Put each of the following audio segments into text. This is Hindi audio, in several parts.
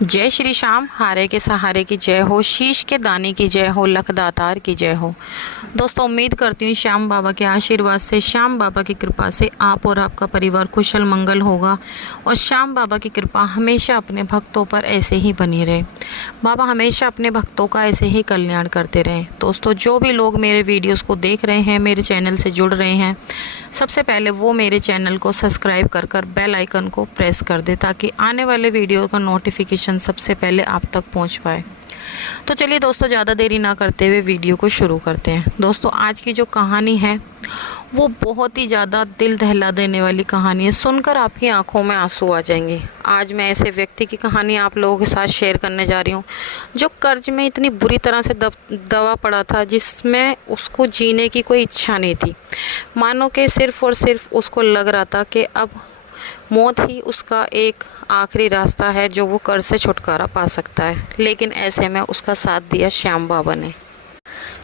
जय श्री श्याम। हारे के सहारे की जय हो, शीश के दाने की जय हो, लख दातार की जय हो। दोस्तों, उम्मीद करती हूँ श्याम बाबा के आशीर्वाद से, श्याम बाबा की कृपा से आप और आपका परिवार कुशल मंगल होगा और श्याम बाबा की कृपा हमेशा अपने भक्तों पर ऐसे ही बनी रहे। बाबा हमेशा अपने भक्तों का ऐसे ही कल्याण करते रहें। दोस्तों, जो भी लोग मेरे वीडियोस को देख रहे हैं, मेरे चैनल से जुड़ रहे हैं, सबसे पहले वो मेरे चैनल को सब्सक्राइब कर बेल आइकन को प्रेस कर दे ताकि आने वाले वीडियो का नोटिफिकेशन सबसे पहले आप तक पहुंच पाए। तो चलिए दोस्तों, ज़्यादा देरी ना करते हुए वीडियो को शुरू करते हैं। दोस्तों, आज की जो कहानी है वो बहुत ही ज़्यादा दिल दहला देने वाली कहानी है। सुनकर आपकी आंखों में आंसू आ जाएंगे। आज मैं ऐसे व्यक्ति की कहानी आप लोगों के साथ शेयर करने जा रही हूँ जो कर्ज में इतनी बुरी तरह से दबा पड़ा था, जिसमें उसको जीने की कोई इच्छा नहीं थी। मानो कि सिर्फ और सिर्फ उसको लग रहा था कि अब मौत ही उसका एक आखिरी रास्ता है जो वो कर्ज से छुटकारा पा सकता है। लेकिन ऐसे में उसका साथ दिया श्याम बाबा ने।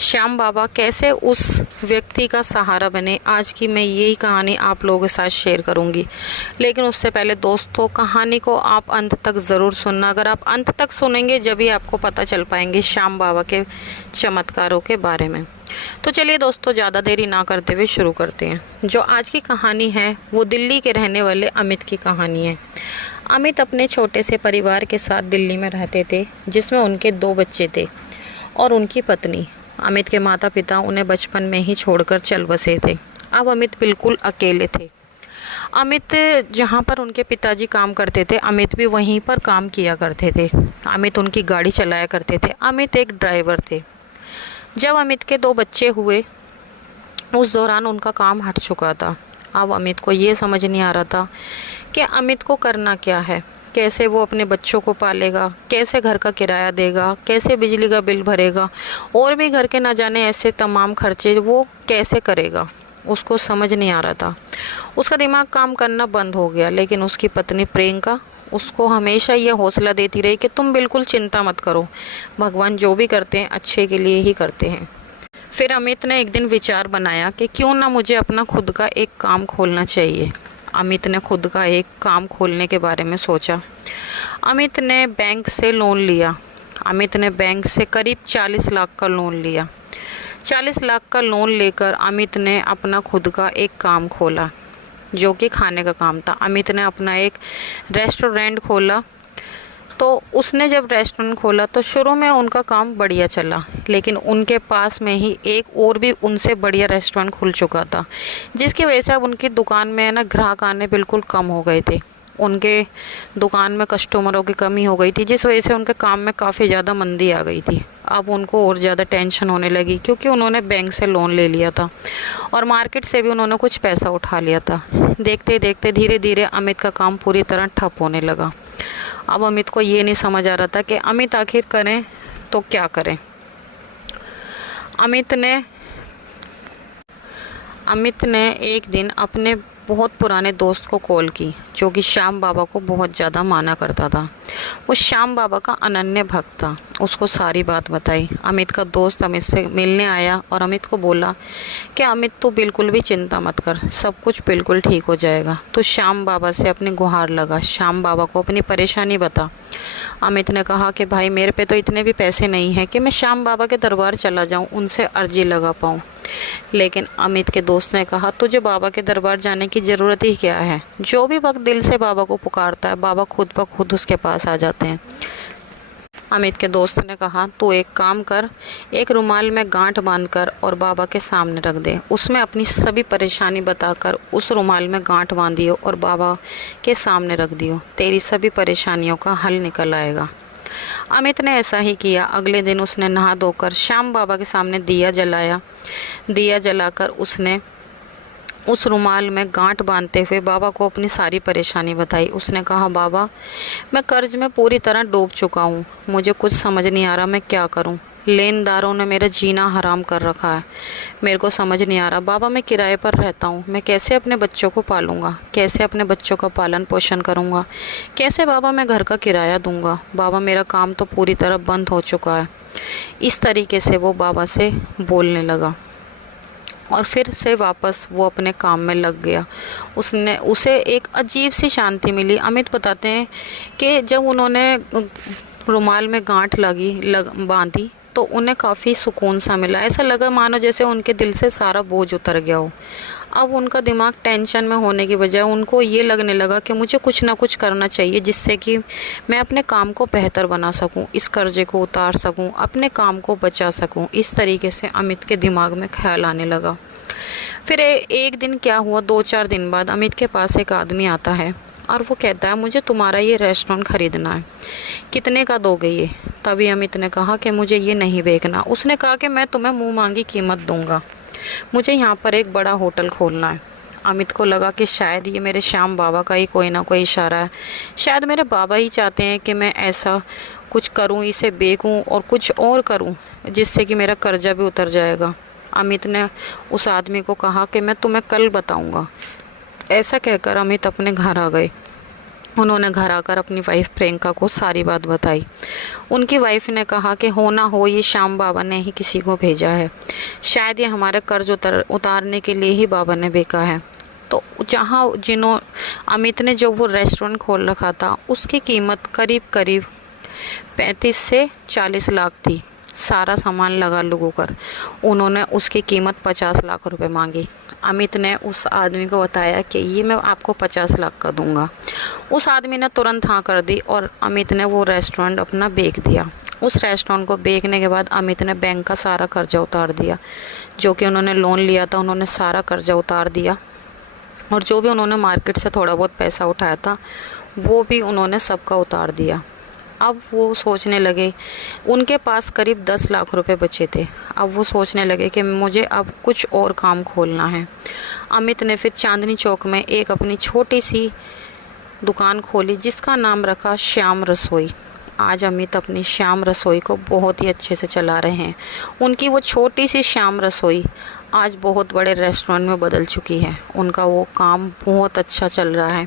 श्याम बाबा कैसे उस व्यक्ति का सहारा बने, आज की मैं यही कहानी आप लोगों के साथ शेयर करूंगी। लेकिन उससे पहले दोस्तों, कहानी को आप अंत तक ज़रूर सुनना। अगर आप अंत तक सुनेंगे जब ही आपको पता चल पाएंगे श्याम बाबा के चमत्कारों के बारे में। तो चलिए दोस्तों, ज़्यादा देरी ना करते हुए शुरू करते हैं। जो आज की कहानी है वो दिल्ली के रहने वाले अमित की कहानी है। अमित अपने छोटे से परिवार के साथ दिल्ली में रहते थे, जिसमें उनके 2 बच्चे थे और उनकी पत्नी। अमित के माता पिता उन्हें बचपन में ही छोड़कर चल बसे थे। अब अमित बिल्कुल अकेले थे। अमित जहाँ पर उनके पिताजी काम करते थे, अमित भी वहीं पर काम किया करते थे। अमित उनकी गाड़ी चलाया करते थे। अमित एक ड्राइवर थे। जब अमित के 2 बच्चे हुए, उस दौरान उनका काम हट चुका था। अब अमित को ये समझ नहीं आ रहा था कि अमित को करना क्या है, कैसे वो अपने बच्चों को पालेगा, कैसे घर का किराया देगा, कैसे बिजली का बिल भरेगा और भी घर के ना जाने ऐसे तमाम खर्चे वो कैसे करेगा। उसको समझ नहीं आ रहा था। उसका दिमाग काम करना बंद हो गया। लेकिन उसकी पत्नी प्रियंका उसको हमेशा ये हौसला देती रही कि तुम बिल्कुल चिंता मत करो, भगवान जो भी करते हैं अच्छे के लिए ही करते हैं। फिर अमित ने एक दिन विचार बनाया कि क्यों ना मुझे अपना खुद का एक काम खोलना चाहिए। अमित ने खुद का एक काम खोलने के बारे में सोचा। अमित ने बैंक से लोन लिया। अमित ने बैंक से करीब 40 लाख का लोन लिया। 40 लाख का लोन लेकर अमित ने अपना खुद का एक काम खोला, जो कि खाने का काम था। अमित ने अपना एक रेस्टोरेंट खोला। तो उसने जब रेस्टोरेंट खोला तो शुरू में उनका काम बढ़िया चला, लेकिन उनके पास में ही एक और भी उनसे बढ़िया रेस्टोरेंट खुल चुका था, जिसकी वजह से अब उनकी दुकान में ना ग्राहक आने बिल्कुल कम हो गए थे। उनके दुकान में कस्टमरों की कमी हो गई थी, जिस वजह से उनके काम में काफ़ी ज़्यादा मंदी आ गई थी। अब उनको और ज़्यादा टेंशन होने लगी, क्योंकि उन्होंने बैंक से लोन ले लिया था और मार्केट से भी उन्होंने कुछ पैसा उठा लिया था। देखते देखते धीरे धीरे अमित का काम पूरी तरह ठप होने लगा। अब अमित को ये नहीं समझ आ रहा था कि अमित आखिर करें तो क्या करें। अमित ने एक दिन अपने बहुत पुराने दोस्त को कॉल की, जो कि श्याम बाबा को बहुत ज़्यादा माना करता था। वो श्याम बाबा का अनन्य भक्त था। उसको सारी बात बताई। अमित का दोस्त अमित से मिलने आया और अमित को बोला कि अमित तू बिल्कुल भी चिंता मत कर, सब कुछ बिल्कुल ठीक हो जाएगा। तो श्याम बाबा से अपनी गुहार लगा, श्याम बाबा को अपनी परेशानी बता। अमित ने कहा कि भाई, मेरे पे तो इतने भी पैसे नहीं हैं कि मैं श्याम बाबा के दरबार चला जाऊं, उनसे अर्जी लगा पाऊं। लेकिन अमित के दोस्त ने कहा, तुझे बाबा के दरबार जाने की ज़रूरत ही क्या है। जो भी वक्त दिल से बाबा को पुकारता है, बाबा खुद ब खुद उसके पास आ जाते हैं। अमित के दोस्त ने कहा, तू एक काम कर, एक रुमाल में गांठ बांधकर और बाबा के सामने रख दे। उसमें अपनी सभी परेशानी बताकर उस रुमाल में गांठ बांधियो और बाबा के सामने रख दियो। तेरी सभी परेशानियों का हल निकल आएगा। अमित ने ऐसा ही किया। अगले दिन उसने नहा धोकर श्याम बाबा के सामने दिया जलाया। दिया जलाकर उसने उस रुमाल में गांठ बांधते हुए बाबा को अपनी सारी परेशानी बताई। उसने कहा, बाबा, मैं कर्ज में पूरी तरह डूब चुका हूँ। मुझे कुछ समझ नहीं आ रहा मैं क्या करूँ। लेनदारों ने मेरा जीना हराम कर रखा है। मेरे को समझ नहीं आ रहा बाबा, मैं किराए पर रहता हूँ। मैं कैसे अपने बच्चों को पालूंगा, कैसे अपने बच्चों का पालन पोषण करूँगा, कैसे बाबा मैं घर का किराया दूंगा। बाबा, मेरा काम तो पूरी तरह बंद हो चुका है। इस तरीके से वो बाबा से बोलने लगा। और फिर से वापस वो अपने काम में लग गया। उसे एक अजीब सी शांति मिली। अमित बताते हैं कि जब उन्होंने रुमाल में गांठ बांधी तो उन्हें काफ़ी सुकून सा मिला। ऐसा लगा मानो जैसे उनके दिल से सारा बोझ उतर गया हो। अब उनका दिमाग टेंशन में होने की बजाय उनको ये लगने लगा कि मुझे कुछ ना कुछ करना चाहिए जिससे कि मैं अपने काम को बेहतर बना सकूं, इस कर्जे को उतार सकूं, अपने काम को बचा सकूं। इस तरीके से अमित के दिमाग में ख्याल आने लगा। फिर एक दिन क्या हुआ, 2-4 दिन बाद अमित के पास एक आदमी आता है और वो कहता है मुझे तुम्हारा ये रेस्टोरेंट ख़रीदना है, कितने का दोगे ये? तभी अमित ने कहा कि मुझे ये नहीं बेचना। उसने कहा कि मैं तुम्हें मुँह मांगी कीमत दूंगा, मुझे यहाँ पर एक बड़ा होटल खोलना है। अमित को लगा कि शायद ये मेरे श्याम बाबा का ही कोई ना कोई इशारा है, शायद मेरे बाबा ही चाहते हैं कि मैं ऐसा कुछ करूं, इसे बेचूं और कुछ और करूं जिससे कि मेरा कर्जा भी उतर जाएगा। अमित ने उस आदमी को कहा कि मैं तुम्हें कल बताऊंगा। ऐसा कहकर अमित अपने घर आ गए। उन्होंने घर आकर अपनी वाइफ प्रियंका को सारी बात बताई। उनकी वाइफ ने कहा कि हो ना हो ये श्याम बाबा ने ही किसी को भेजा है, शायद ये हमारे कर्ज उतारने के लिए ही बाबा ने बेचा है। तो अमित ने जो वो रेस्टोरेंट खोल रखा था उसकी कीमत करीब करीब 35 से 40 लाख थी। सारा सामान लगा लोगों कर उन्होंने उसकी कीमत 50 लाख रुपए मांगी। अमित ने उस आदमी को बताया कि ये मैं आपको 50 लाख का दूंगा। उस आदमी ने तुरंत हाँ कर दी और अमित ने वो रेस्टोरेंट अपना बेच दिया। उस रेस्टोरेंट को बेचने के बाद अमित ने बैंक का सारा कर्जा उतार दिया, जो कि उन्होंने लोन लिया था उन्होंने सारा कर्जा उतार दिया, और जो भी उन्होंने मार्केट से थोड़ा बहुत पैसा उठाया था वो भी उन्होंने सबका उतार दिया। अब वो सोचने लगे, उनके पास करीब 10 लाख रुपए बचे थे। अब वो सोचने लगे कि मुझे अब कुछ और काम खोलना है। अमित ने फिर चांदनी चौक में एक अपनी छोटी सी दुकान खोली जिसका नाम रखा श्याम रसोई। आज अमित अपनी श्याम रसोई को बहुत ही अच्छे से चला रहे हैं। उनकी वो छोटी सी श्याम रसोई आज बहुत बड़े रेस्टोरेंट में बदल चुकी है। उनका वो काम बहुत अच्छा चल रहा है।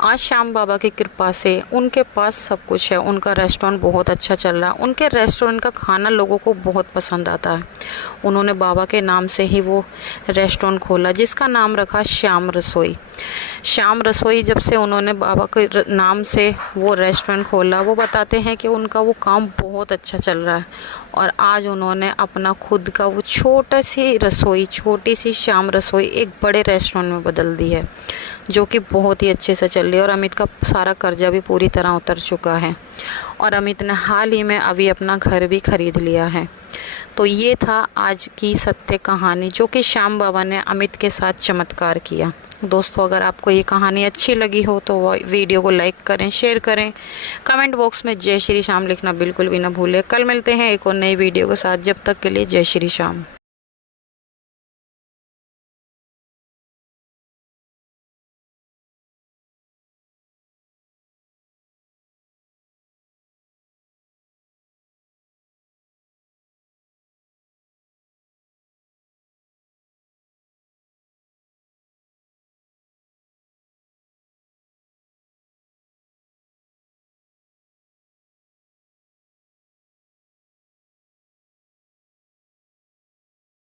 आज श्याम बाबा की कृपा से उनके पास सब कुछ है। उनका रेस्टोरेंट बहुत अच्छा चल रहा है। उनके रेस्टोरेंट का खाना लोगों को बहुत पसंद आता है। उन्होंने बाबा के नाम से ही वो रेस्टोरेंट खोला जिसका नाम रखा श्याम रसोई। श्याम रसोई जब से उन्होंने बाबा के नाम से वो रेस्टोरेंट खोला, वो बताते हैं कि उनका वो काम बहुत अच्छा चल रहा है। और आज उन्होंने अपना खुद का वो छोटी सी श्याम रसोई एक बड़े रेस्टोरेंट में बदल दी है, जो कि बहुत ही अच्छे से चल रही है। और अमित का सारा कर्जा भी पूरी तरह उतर चुका है और अमित ने हाल ही में अभी अपना घर भी खरीद लिया है। तो ये था आज की सत्य कहानी जो कि श्याम बाबा ने अमित के साथ चमत्कार किया। दोस्तों, अगर आपको ये कहानी अच्छी लगी हो तो वीडियो को लाइक करें, शेयर करें, कमेंट बॉक्स में जय श्री श्याम लिखना बिल्कुल भी ना भूलें। कल मिलते हैं एक और नई वीडियो के साथ। जब तक के लिए जय श्री श्याम।